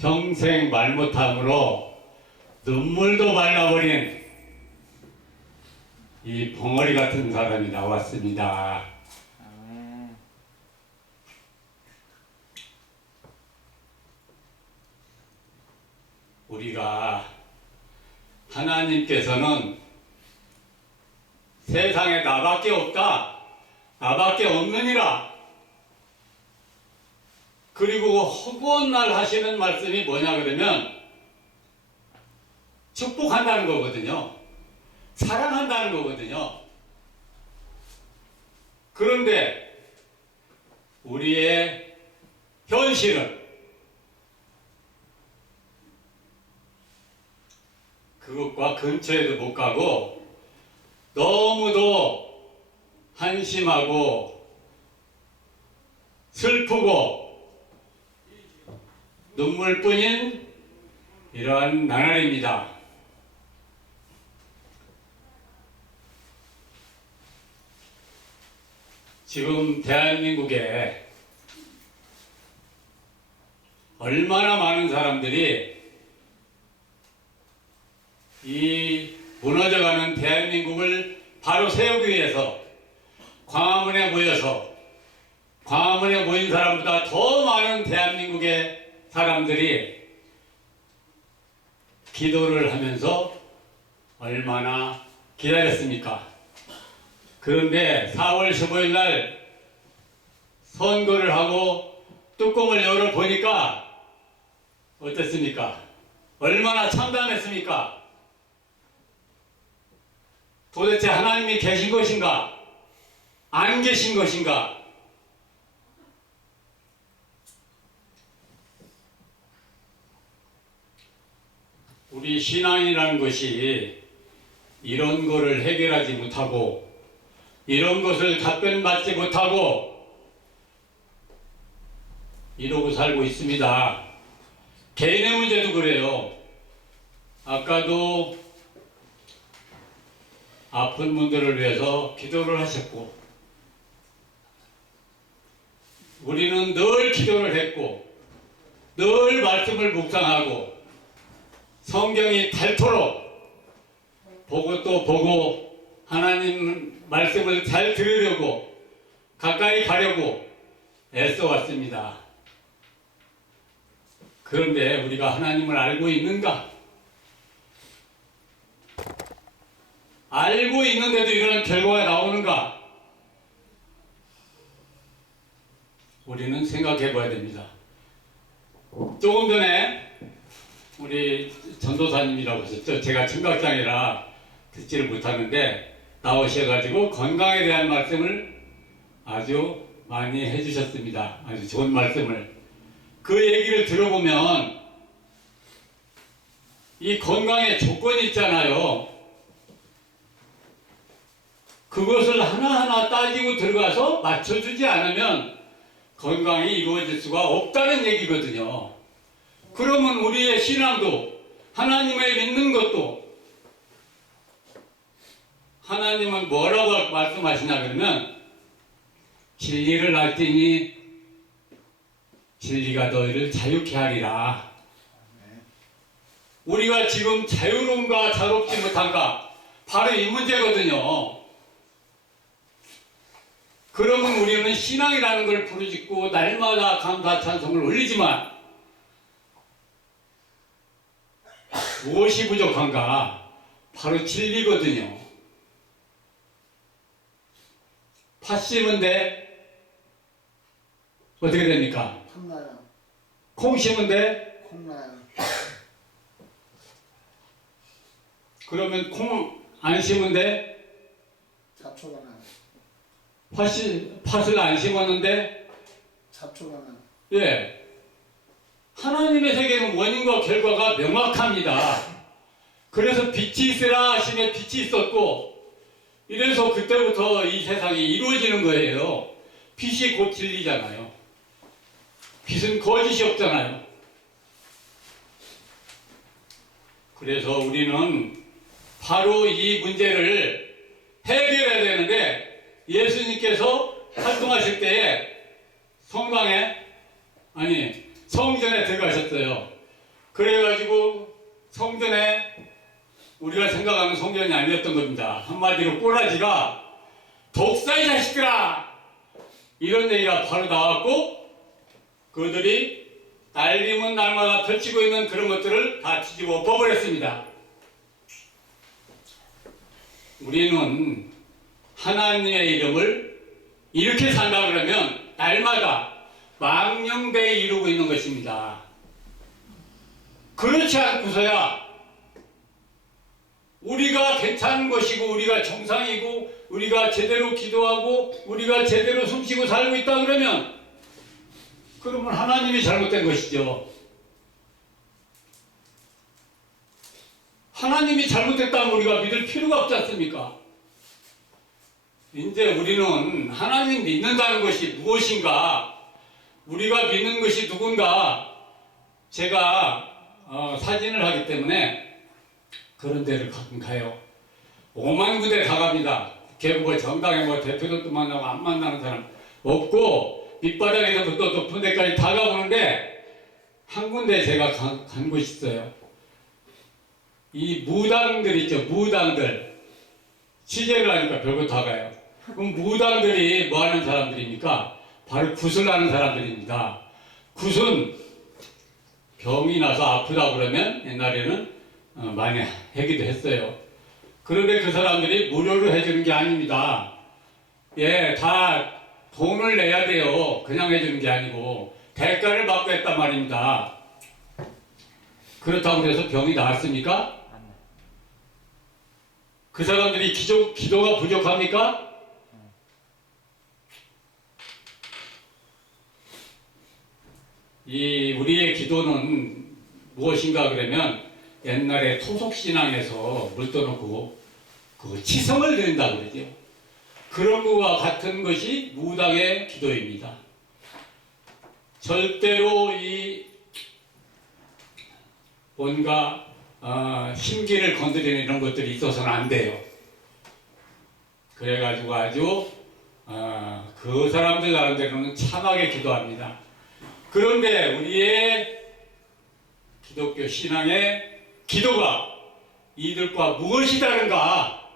평생 말 못함으로 눈물도 말라버린 이 벙어리 같은 사람이 나왔습니다. 우리가 하나님께서는 세상에 나밖에 없다, 나밖에 없느니라. 그리고 허구한 날 하시는 말씀이 뭐냐 그러면 축복한다는 거거든요. 사랑한다는 거거든요. 그런데 우리의 현실은 그것과 근처에도 못 가고 너무도 한심하고 슬프고 눈물뿐인 이러한 나날입니다. 지금 대한민국에 얼마나 많은 사람들이 이 무너져가는 대한민국을 바로 세우기 위해서 광화문에 모여서 광화문에 모인 사람보다 더 많은 대한민국의 사람들이 기도를 하면서 얼마나 기다렸습니까? 그런데 4월 15일 날 선거를 하고 뚜껑을 열어보니까 어땠습니까? 얼마나 참담했습니까? 도대체 하나님이 계신 것인가? 안 계신 것인가? 우리 신앙이라는 것이 이런 거를 해결하지 못하고 이런 것을 답변받지 못하고 이러고 살고 있습니다. 개인의 문제도 그래요. 아까도 아픈 분들을 위해서 기도를 하셨고 우리는 늘 기도를 했고 늘 말씀을 묵상하고 성경이 닳도록 보고 또 보고 하나님 말씀을 잘 들으려고 가까이 가려고 애써 왔습니다. 그런데 우리가 하나님을 알고 있는가? 알고 있는데도 이런 결과가 나오는가? 우리는 생각해 봐야 됩니다. 조금 전에 우리 전도사님이라고 하셨죠. 제가 청각장애라 듣지를 못하는데 나오셔가지고 건강에 대한 말씀을 아주 많이 해주셨습니다. 아주 좋은 말씀을. 그 얘기를 들어보면 이 건강에 조건이 있잖아요. 그것을 하나하나 따지고 들어가서 맞춰주지 않으면 건강이 이루어질 수가 없다는 얘기거든요. 그러면 우리의 신앙도 하나님을 믿는 것도 하나님은 뭐라고 말씀하시냐 그러면 진리를 알지니 진리가 너희를 자유케 하리라. 우리가 지금 자유로운가 자유롭지 못한가 바로 이 문제거든요. 그러면 우리는 신앙이라는 걸 부르짖고 날마다 감사 찬송을 올리지만 무엇이 부족한가? 바로 진리거든요. 팥 심은 데 어떻게 됩니까? 콩나요. 콩 심은 데 콩나요. 그러면 콩 안 심은 데 잡초가 나요. 팥을 안 심었는데 잡초가 나요. 예. 하나님의 세계는 원인과 결과가 명확합니다. 그래서 빛이 있으라 하시면 빛이 있었고 이래서 그때부터 이 세상이 이루어지는 거예요. 빛이 곧 진리잖아요. 빛은 거짓이 없잖아요. 그래서 우리는 바로 이 문제를 해결해야 되는데 예수님께서 활동하실 때에 성전에 들어가셨어요. 그래가지고 성전에 우리가 생각하는 성전이 아니었던 겁니다. 한마디로 꼬라지가 독사의 자식들아! 이런 얘기가 바로 나왔고 그들이 날림은 날마다 펼치고 있는 그런 것들을 다 뒤집어 엎어버렸습니다. 우리는 하나님의 이름을 이렇게 산다 그러면 날마다 망령되이 이루고 있는 것입니다. 그렇지 않고서야 우리가 괜찮은 것이고 우리가 정상이고 우리가 제대로 기도하고 우리가 제대로 숨쉬고 살고 있다 그러면 하나님이 잘못된 것이죠. 하나님이 잘못됐다면 우리가 믿을 필요가 없지 않습니까? 이제 우리는 하나님 믿는다는 것이 무엇인가, 우리가 믿는 것이 누군가, 제가 사진을 하기 때문에 그런 데를 가끔 가요. 5만 군데 가갑니다. 국회 정당에 대표들도 만나고 안 만나는 사람 없고 밑바닥에서부터 높은 데까지 다 가보는데 한 군데 제가 간 곳이 있어요. 이 무당들 있죠. 무당들 취재를 하니까 별거 다 가요. 그럼 무당들이 뭐 하는 사람들입니까? 바로 굿을 하는 사람들입니다. 굿은 병이 나서 아프다 그러면 옛날에는 많이 하기도 했어요. 그런데 그 사람들이 무료로 해주는 게 아닙니다. 예, 다 돈을 내야 돼요. 그냥 해주는 게 아니고 대가를 받고 했단 말입니다. 그렇다고 해서 병이 나았습니까? 그 사람들이 기도가 부족합니까? 우리의 기도는 무엇인가 그러면 옛날에 토속신앙에서 물 떠놓고 그 치성을 드린다고 그러죠. 그런 것과 같은 것이 무당의 기도입니다. 절대로 뭔가 심기를 건드리는 이런 것들이 있어서는 안 돼요. 그래가지고 아주 그 사람들 나름대로는 참하게 기도합니다. 그런데 우리의 기독교 신앙의 기도가 이들과 무엇이 다른가?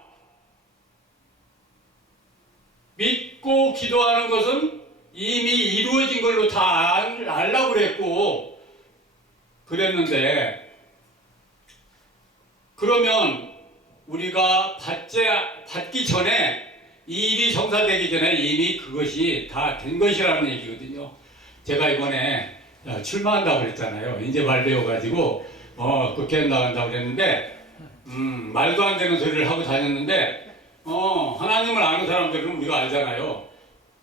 믿고 기도하는 것은 이미 이루어진 걸로 다 알라고 그랬는데 그러면 우리가 받기 전에 이 일이 성사되기 전에 이미 그것이 다 된 것이라는 얘기거든요. 제가 이번에 출마한다고 그랬잖아요. 이제 말 배워가지고 국회에 나간다고 그랬는데 말도 안 되는 소리를 하고 다녔는데 하나님을 아는 사람들은 우리가 알잖아요.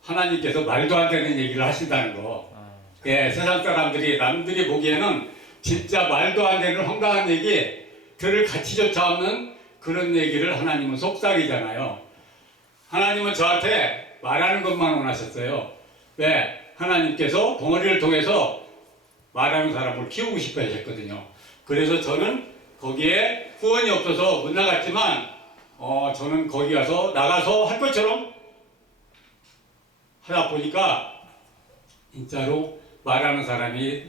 하나님께서 말도 안 되는 얘기를 하신다는 거. 예, 세상 사람들이 남들이 보기에는 진짜 말도 안 되는 황당한 얘기 들을 가치조차 없는 그런 얘기를 하나님은 속삭이잖아요. 하나님은 저한테 말하는 것만 원하셨어요. 왜? 하나님께서 덩어리를 통해서 말하는 사람을 키우고 싶어 하셨거든요. 그래서 저는 거기에 후원이 없어서 못 나갔지만 저는 거기 나가서 할 것처럼 하다 보니까 진짜로 말하는 사람이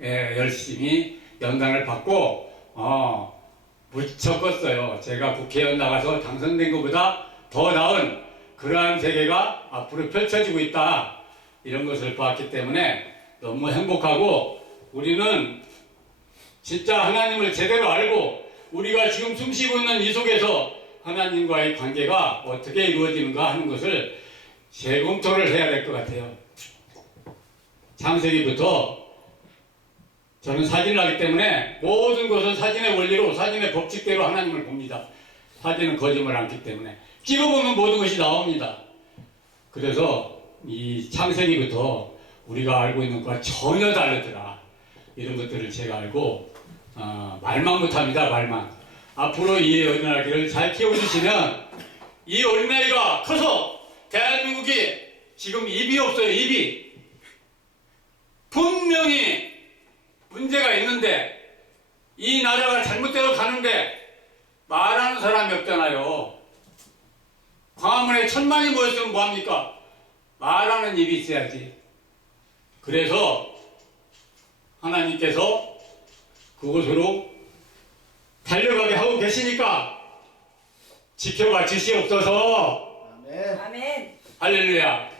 열심히 연단을 받고 무척 컸어요. 제가 국회의원 나가서 당선된 것보다 더 나은 그러한 세계가 앞으로 펼쳐지고 있다. 이런 것을 봤기 때문에 너무 행복하고 우리는 진짜 하나님을 제대로 알고 우리가 지금 숨쉬고 있는 이 속에서 하나님과의 관계가 어떻게 이루어지는가 하는 것을 재검토를 해야 될 것 같아요. 창세기부터 저는 사진을 하기 때문에 모든 것은 사진의 원리로 사진의 법칙대로 하나님을 봅니다. 사진은 거짓말 않기 때문에 찍어보면 모든 것이 나옵니다. 그래서 이 창세기부터 우리가 알고 있는 것과 전혀 다르더라. 이런 것들을 제가 알고 말만 못합니다. 말만. 앞으로 이 어린아이를 잘 키워주시면 이 어린아이가 커서 대한민국이 지금 입이 없어요. 입이. 분명히 문제가 있는데 이 나라가 잘못되어 가는데 말하는 사람이 없잖아요. 광화문에 1000만이 모였으면 뭐합니까? 말하는 입이 있어야지. 그래서 하나님께서 그곳으로 달려가게 하고 계시니까 지켜봐 주시옵소서. 아멘. 아멘. 할렐루야.